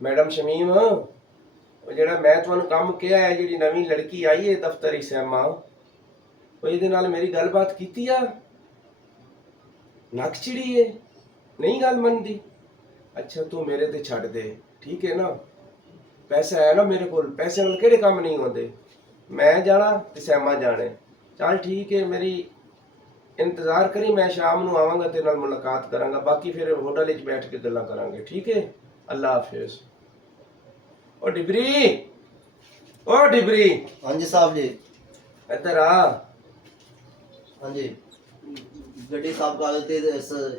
Madam Shamim ਉਹ ਜਿਹੜਾ ਮੈਂ ਤੁਹਾਨੂੰ ਕੰਮ ਕਿਹਾ ਹੈ, ਜਿਹੜੀ ਨਵੀਂ ਲੜਕੀ ਆਈ ਹੈ ਦਫ਼ਤਰੀ ਸੈਮਾ, ਉਹ ਇਹਦੇ ਨਾਲ ਮੇਰੀ ਗੱਲਬਾਤ ਕੀਤੀ ਆ? ਨੱਕ ਚਿੜੀ ਹੈ, ਨਹੀਂ ਗੱਲ ਮੰਨਦੀ। ਅੱਛਾ ਤੂੰ ਮੇਰੇ ਤੇ ਛੱਡ ਦੇ, ਠੀਕ ਹੈ ਨਾ? ਪੈਸਾ ਹੈ ਨਾ ਮੇਰੇ ਕੋਲ, ਪੈਸੇ ਨਾਲ ਕਿਹੜੇ ਕੰਮ ਨਹੀਂ ਹੁੰਦੇ। ਮੈਂ ਜਾਣਾ ਤੇ ਸੈਮਾ ਜਾਣੇ। ਚੱਲ ਠੀਕ ਹੈ, ਮੇਰੀ इंतजार करी, मैं शाम ਨੂੰ ਆਵਾਂਗਾ ਤੇ ਨਾਲ ਮੁਲਾਕਾਤ ਕਰਾਂਗਾ। ਬਾਕੀ ਫਿਰ ਹੋਟਲ ਵਿੱਚ ਬੈਠ ਕੇ ਗੱਲਾਂ ਕਰਾਂਗੇ, ਠੀਕ ਹੈ? ਅੱਲਾ ਹਾਫਿਜ਼। ओ डिबरी, ओ डिबरी। हाँ जी साहब जी। इधर आ। हाँ जी गड्डी साहब का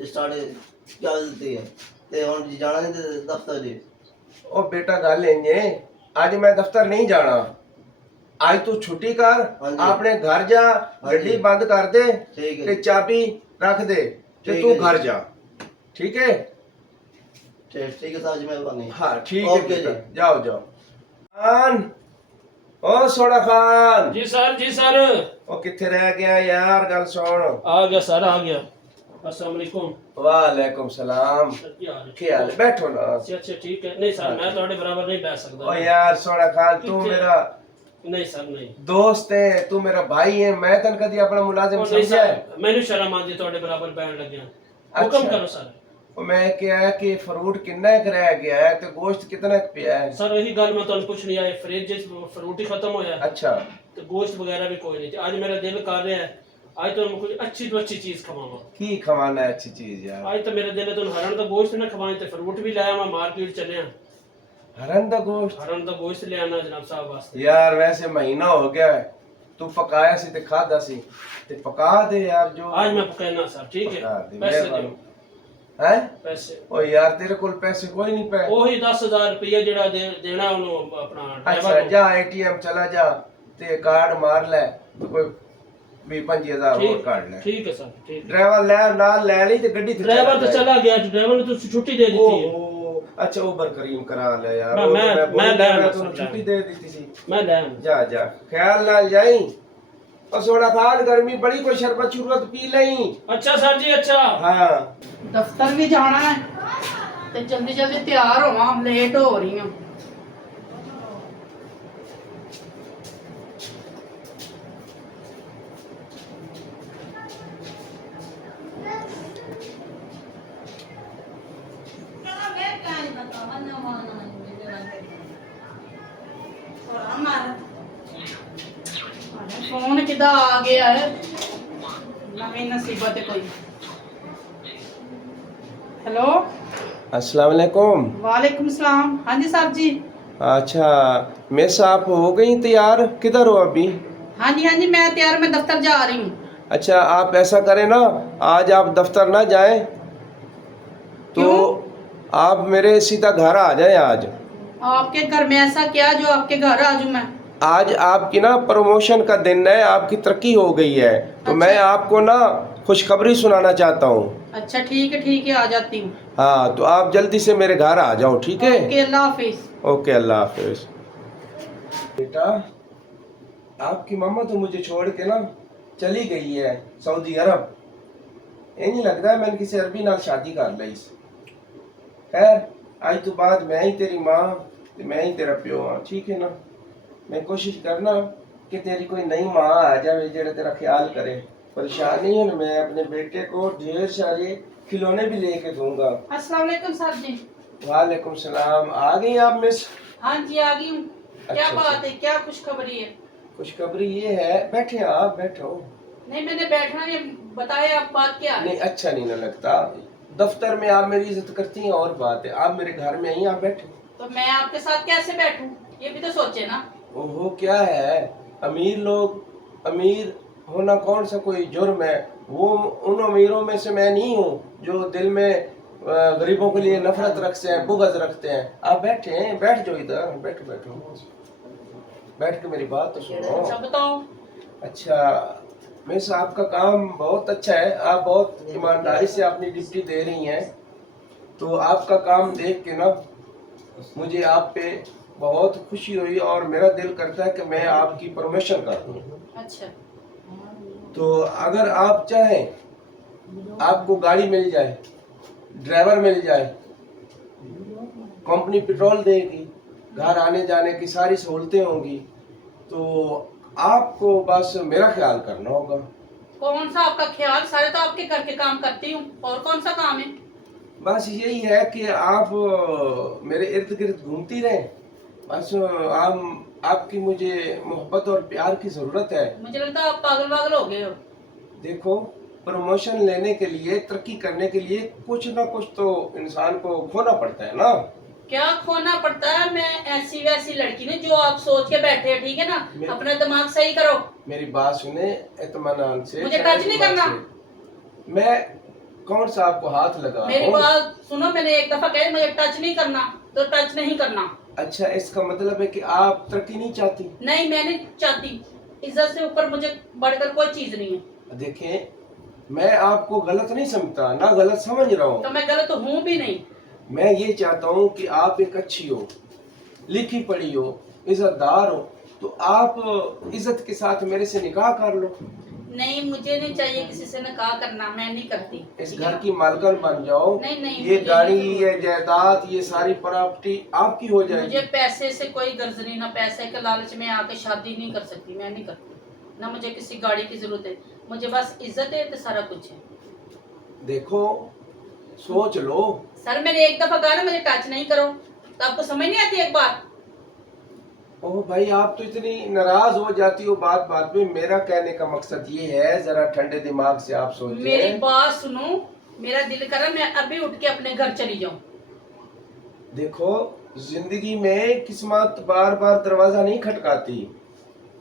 स्टार्ट क्या देती है ते हुन जी जाना है दफ्तर जी। ओ बेटा गल इंजे, आज मैं दफ्तर नहीं जाना। आज तू छुट्टी कर, अपने घर जा, गड्डी बंद कर दे ते चाबी रख दे ते तू घर जा, ठीक है? ठीक है साहब जी, मेहरबानी। हाँ ठीक है बेटा, जाओ जाओ। खान, ओ सोना खान। जी सर, जी सर। ओ किथे रह गया यार, गल सुन। आ गया सर, आ गया। अस्सलाम वालेकुम। वालेकुम सलाम। क्या हाल है? बैठो ना। अच्छा ठीक है। नहीं सर, मैं तुम्हारे बराबर नहीं बैठ सकता। ओ यार सोना खान, तू मेरा नहीं सर नहीं दोस्त है, तू मेरा भाई है। मैं तन कदी अपना मुलाजिम समझा है? मैंने शर्म आती तुम्हारे बराबर बैठ लग गया। हुक्म करो सर। मैं क्या है कि फ्रूट कितना एक रह गया है ते गोश्त कितना एक पिया है? सर यही गल मैं तुम पूछनी आए, फ्रिज फ्रूट ही खत्म होया। अच्छा तो गोश्त वगैरह भी कोई नहीं। आज मेरा दिल कर रहा है आज तो कुछ अच्छी तो अच्छी चीज खवावा। की खवाना है अच्छी चीज यार? आज तो मेरा दिल है तुम हरण का गोश्त ना खवाए ते फ्रूट भी लाया। मैं मार्केट चले हरन दा गोश्त? हरण का गोश्त ले आना जनाब साहब वास्ते। यार वैसे महीना हो गया है, तू पकाया सी ते खादा सी ते पका दे यार। जो आज मैं पकाना सर, ठीक है? पैसे दो। हैं? पैसे? ओ यार तेरे कोल पैसे कोई नहीं पे? ਉਹੀ 10000 ਰੁਪਏ ਜਿਹੜਾ ਦੇਣਾ ਉਹਨੂੰ ਆਪਣਾ अच्छा ਡਰਾਈਵਰ ਨੂੰ। जा एटीएम चला जा ते कार्ड मार ले तो कोई 20-25 और काट ले। ठीक है सर, ठीक है। ड्राइवर ले नाल ले ली ते गड्डी ते ड्राइवर तो चला गया, ड्राइवर ने तो छुट्टी दे दी थी। ओहो अच्छा उबर करीम करा ले यार। मैं ले आना तूने छुट्टी दे दी थी। मैं ले आना। जा जा ख्याल नाल जाई। और सोना खान गर्मी बड़ी, कोई शरबत शुरबत पी लई। अच्छा सर जी, अच्छा। हाँ दफ्तर भी जाना है ते जल्दी जल्दी तैयार होवां, लेट हो रही हूं। फोन किदा आ गया है, नवी नसीबत है कोई। हेलो अस्सलाम वालेकुम। वालेकुम सलाम। हाँ जी साहब जी। अच्छा मिस आप हो गई तैयार? किधर हो अभी? हाँ जी मैं तैयार, मैं दफ्तर जा रही हूँ। अच्छा आप ऐसा करें ना, आज आप दफ्तर ना जाएं तो आप मेरे सीधा घर आ जाएं। आज आपके घर में ऐसा क्या जो आपके घर आ जाऊँ मैं? आज आपकी ना प्रमोशन का दिन है, आपकी तरक्की हो गई है तो मैं आपको ना खुशखबरी सुनाना चाहता हूँ। अच्छा ठीक है आ जाती हूँ। हाँ तो आप जल्दी से मेरे घर आ जाओ, ठीक है? ओके अल्लाह हाफिज। ओके अल्लाह हाफिज। बेटा आपकी मम्मा तो मुझे छोड़ के ना चली गई है सऊदी अरब। ये नहीं लगता है मैंने किसी अरबी नाल शादी कर ली। खैर आज तो बाद मैं ही तेरी माँ ते मैं ही तेरा प्यो हाँ, ठीक है ना? मैं कोशिश करना कि तेरी कोई नई माँ आ जाए जो तेरा ख्याल करे। परेशान नहीं होना, मैं अपने बेटे को ढेर सारे खिलौने भी लेके दूंगा। अस्सलाम वालेकुम साहब जी। वालेकुम सलाम। आ गई आप मिस? हाँ जी आ गई हूँ। क्या अच्छा, बात है, क्या खुशखबरी है? खुशखबरी ये है, बैठे आप बैठो। नहीं मैंने बैठना नहीं, बताए आप बात क्या है? नहीं अच्छा नहीं ना लगता, दफ्तर में आप मेरी इज्जत करती हैं और बात है, आप मेरे घर में आई, आप बैठो। तो मैं आपके साथ कैसे बैठूं, ये भी तो सोचे ना। ओहो क्या है, अमीर लोग, अमीर होना कौन सा कोई जुर्म है? वो उन अमीरों में से मैं नहीं हूँ जो दिल में गरीबों के लिए नफरत रखते हैं, बुग़्ज़ रखते हैं। आप बैठे हैं, बैठ जाओ इधर, बैठो बैठो, बैठ के मेरी बात तो सुनो। अच्छा बताओ। अच्छा मिस आपका काम बहुत अच्छा है, आप बहुत ईमानदारी से अपनी ड्यूटी दे रही हैं, तो आपका काम देख के ना मुझे आप पे बहुत खुशी हुई और मेरा दिल करता है कि मैं आपकी प्रमोशन कर दूं। अच्छा तो अगर आप चाहें आपको गाड़ी मिल जाए, ड्राइवर मिल जाए कंपनी पेट्रोल देगी, घर आने जाने की सारी सहूलतें होंगी, तो आपको बस मेरा ख्याल करना होगा। कौन सा आपका ख्याल, सारे तो आपके घर के काम करती हूँ, और कौन सा काम है? बस यही है कि आप मेरे इर्द गिर्द घूमती रहें, बस आपकी मुझे मोहब्बत और प्यार की ज़रूरत है। मुझे लगता है आप पागल वागल हो गए हो। देखो, प्रमोशन लेने के लिए, तरक्की करने के लिए कुछ ना कुछ तो इंसान को खोना पड़ता है ना। क्या खोना पड़ता है? मैं ऐसी वैसी लड़की नहीं जो आप सोच के बैठे हैं, ठीक है ना? अपना दिमाग सही करो। मेरी बात सुने इत्मीनान से। मुझे टच नहीं करना। मैं कौन सा आपको हाथ लगा रहा मेरी हूं? बात सुनो, मैंने एक दफा कहा मुझे टच नहीं करना, तो टच नहीं करना। अच्छा, इसका मतलब है कि आप तरक्की नहीं चाहती? नहीं, मैं नहीं चाहती। इज्जत से ऊपर मुझे बढ़कर कोई चीज नहीं है। देखें, मैं आपको गलत नहीं समझता, ना गलत समझ रहा हूँ। तो मैं गलत हूँ भी नहीं। मैं ये चाहता हूँ कि आप एक अच्छी हो, लिखी पढ़ी हो, इज्जतदार हो, तो आप इज्जत के साथ मेरे से निकाह कर लो। नहीं, मुझे नहीं चाहिए किसी से निकाह करना, मैं नहीं करती। इस ठीक घर है? की मालकन बन जाओ। नहीं, नहीं, ये मुझे गाड़ी, नहीं। ये जायदाद, ये सारी प्रॉपर्टी आपकी हो मुझे जाएगी। पैसे से कोई गर्ज नहीं, ना पैसे के लालच में आके शादी नहीं कर सकती, मैं नहीं करती। ना मुझे किसी गाड़ी की जरूरत है, मुझे बस इज्जत है तो सारा कुछ है। देखो, सोच लो। सर, मैंने एक दफा कहा ना मुझे टच नहीं करो, तो आपको समझ नहीं आती एक बार? ओह भाई, आप तो इतनी नाराज हो जाती हो बात बात पे। मेरा कहने का मकसद ये है, जरा ठंडे दिमाग से आप सोचें। मेरी बात सुनो, मेरा दिल कर रहा मैं अभी उठ के अपने घर चली जाऊं। देखो, जिंदगी में किस्मत बार बार दरवाजा नहीं खटकाती।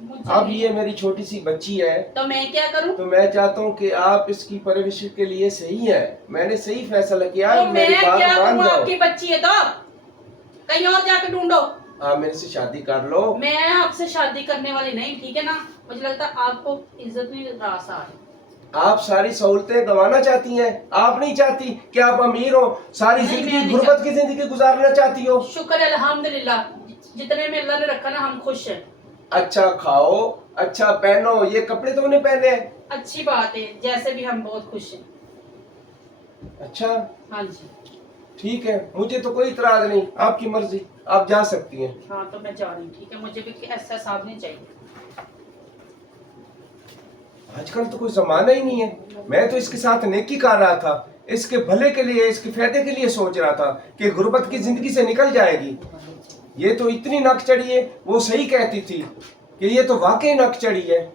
मुझे अब नहीं- ये मेरी छोटी सी बच्ची है, तो मैं क्या करूं? तो मैं चाहता हूँ कि आप इसकी परवरिश के लिए सही है। मैंने सही फैसला किया, तो मैं मेरी बात क्या मान करूं? जाओ। आपकी बच्ची है तो कहीं और जाके ढूंढो। आप मेरे से शादी कर लो। मैं आपसे शादी करने वाली नहीं, ठीक है ना? मुझे लगता है आपको इज्जत नहीं रास आ रही। आप सारी सहूलतें गंवाना चाहती हैं, आप नहीं चाहती कि आप अमीर हो, सारी नहीं, जिंदगी मैं नहीं गुर्बत की जिंदगी गुजारना चाहती हो। शुक्र है अल्हम्दुलिल्लाह, जितने में अल्लाह ने रखा ना हम खुश हैं। अच्छा खाओ, अच्छा पहनो, ये कपड़े तो उन्हें पहने हैं। अच्छी बात है, जैसे भी हम बहुत खुश हैं। अच्छा हाँ जी। ठीक है, मुझे तो कोई इतराज नहीं, आपकी मर्जी, आप जा सकती हैं। हाँ, तो मैं जा रही हूँ, ठीक है? मुझे भी ऐसा साहब नहीं चाहिए। आजकल तो कोई जमाना ही नहीं है। मैं तो इसके साथ नेकी कर रहा था, इसके भले के लिए, इसके फायदे के लिए सोच रहा था कि गुर्बत की जिंदगी से निकल जाएगी। ये तो इतनी नक चढ़ी है, वो सही कहती थी कि ये तो वाकई नक चढ़ी है।